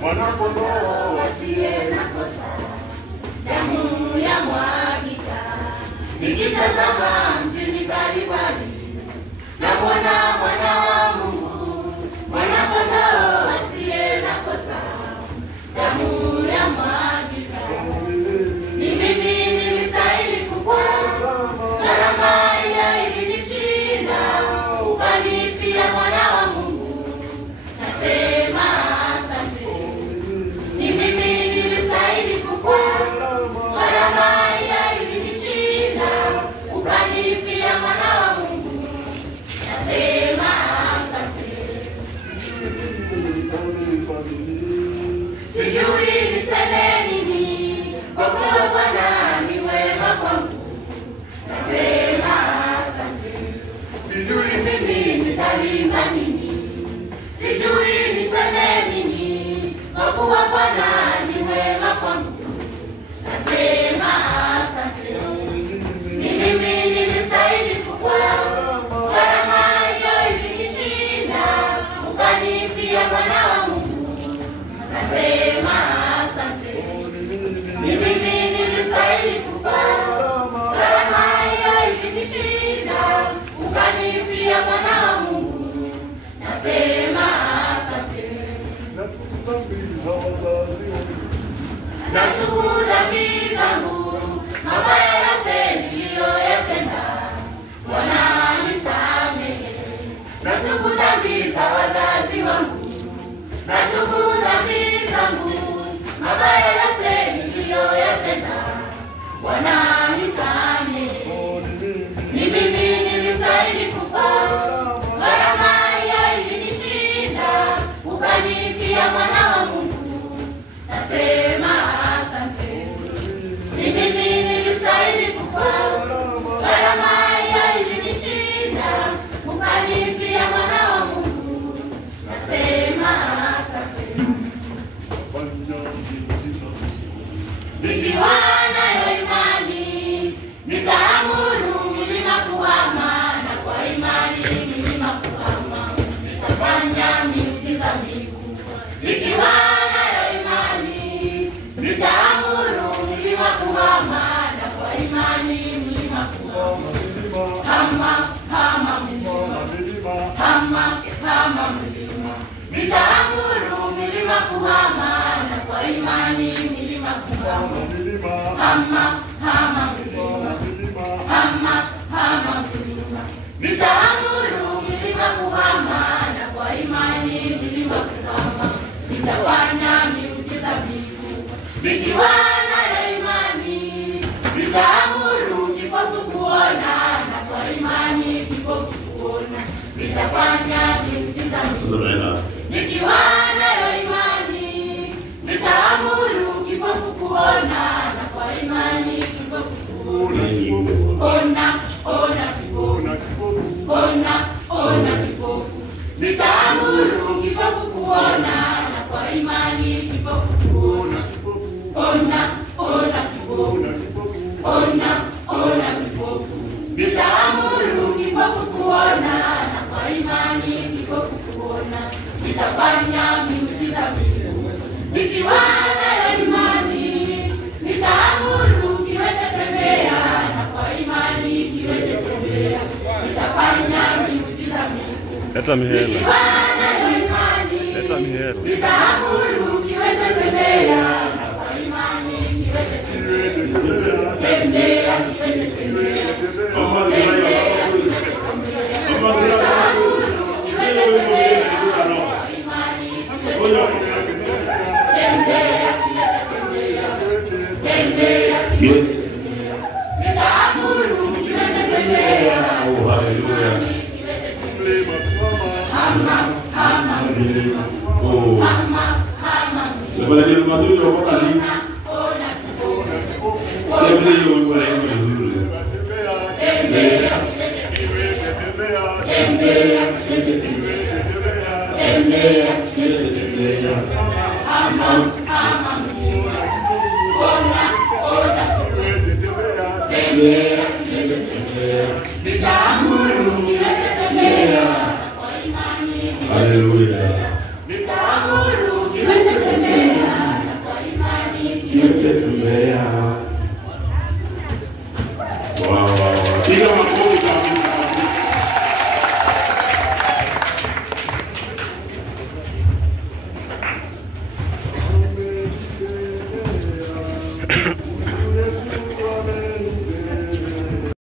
Mwana-kondoo asiye na kosa, damu ya mwagika. Nikitazama mjini Kalvari, namwona mwana wa Mungu, mwana-kondoo asiye na kosa, damu ya mwagika. Ni mimi nilistahili kufa, gharama ya ilinishinda, ukanifia mwana wa Mungu, nasema asante. Ni mimi nilistahili kufa, gharama ya ilinishinda, ukanifia mwana wa Mungu, nasema asante. Sijui niseme nini, kwa kuwa Bwana ni wema kwangu, nasema asante. Sijui mimi nitalimba nini, sijui niseme nini, kwa kuwa Bwana ni wema kwangu, nasema asante. Ni mimi nilistahili kufa, gharama hiyo ilinishinda, ukanifia mwana wa Mungu, nasema asante. Ni mimi nilistahili kufa, gharama hiyo ilinishinda, ukanifia mwana wa Mungu, nasema asante. Natubu dhambi zangu, mabaya yote niliyoyatenda, Bwana nisamehe. Natubu dhambi za wazazi wangu, natubu dhambi zangu, mabaya yote niliyoyatenda, Bwana nisamehe. Ni mimi nilistahili kufa, gharama hiyo ilinishinda, ukanifia mwana wa Mungu, nasema asante. Ni mimi nilistahili kufa, gharama hiyo ilinishinda, ukanifia mwana wa Mungu, nasema asante. Nikiwa nayo imani, nitaamuru milima kuhama, na kwa imani milima kuhama, nitafanya miujiza mikubwa. Nikiwa nayo imani, nitaamuru milima kuhama, na kwa imani milima kuhama. Hama milima, hama milima, nitaamuru milima kuhama, na kwa imani milima kuhama. Hama milima, hama milima, nitaamuru milima kuhama, na kwa imani milima kuhama. Nitafanya miujiza mikubwa. Nikiwa nayo imani, nitaamuru kipofu kuona, na kwa imani kipofu kuona. Nitafanya miujiza mikubwa. Nikiwa nayo imani, nitaamuru kipofu kuona, na kwa imani kipofu kuona. Ona kipofu. Nitaamuru kipofu kuona, na kwa imani kipofu kuona. Ona kipofu. Nitaamuru kipofu kuona, na kwa imani kipofu kuona. Nitafanya miujiza mikubwa. Nikiwa nayo imani, nitaamuru kiwete tembea, na kwa imani kiwete tembea. Nitafanya miujiza mikubwa. Leta mihela. Nikiwa nayo imani, leta mihela. nitaamuru kiwete tembea, na kwa imani kiwete tembea. Tembea kiwete tembea. Tembea kiwete tembea. Nitaamuru kiwete tembea, kwa imani kiwete tembea. Tembea kiwete tembea. Tembea kiwete tembea. Nitaamuru kiwete tembea. Oh, hallelujah. Hama milima. Oh. Hama Sebenarnya di rumah sini berapa kali? Ona kipofu. Setiap hari yang mulai dulu. Tembea. Tembea. Tembea. Tembea. Hama milima. Ona. Tembea. Nitaamuru kiwete tembea. Haleluya.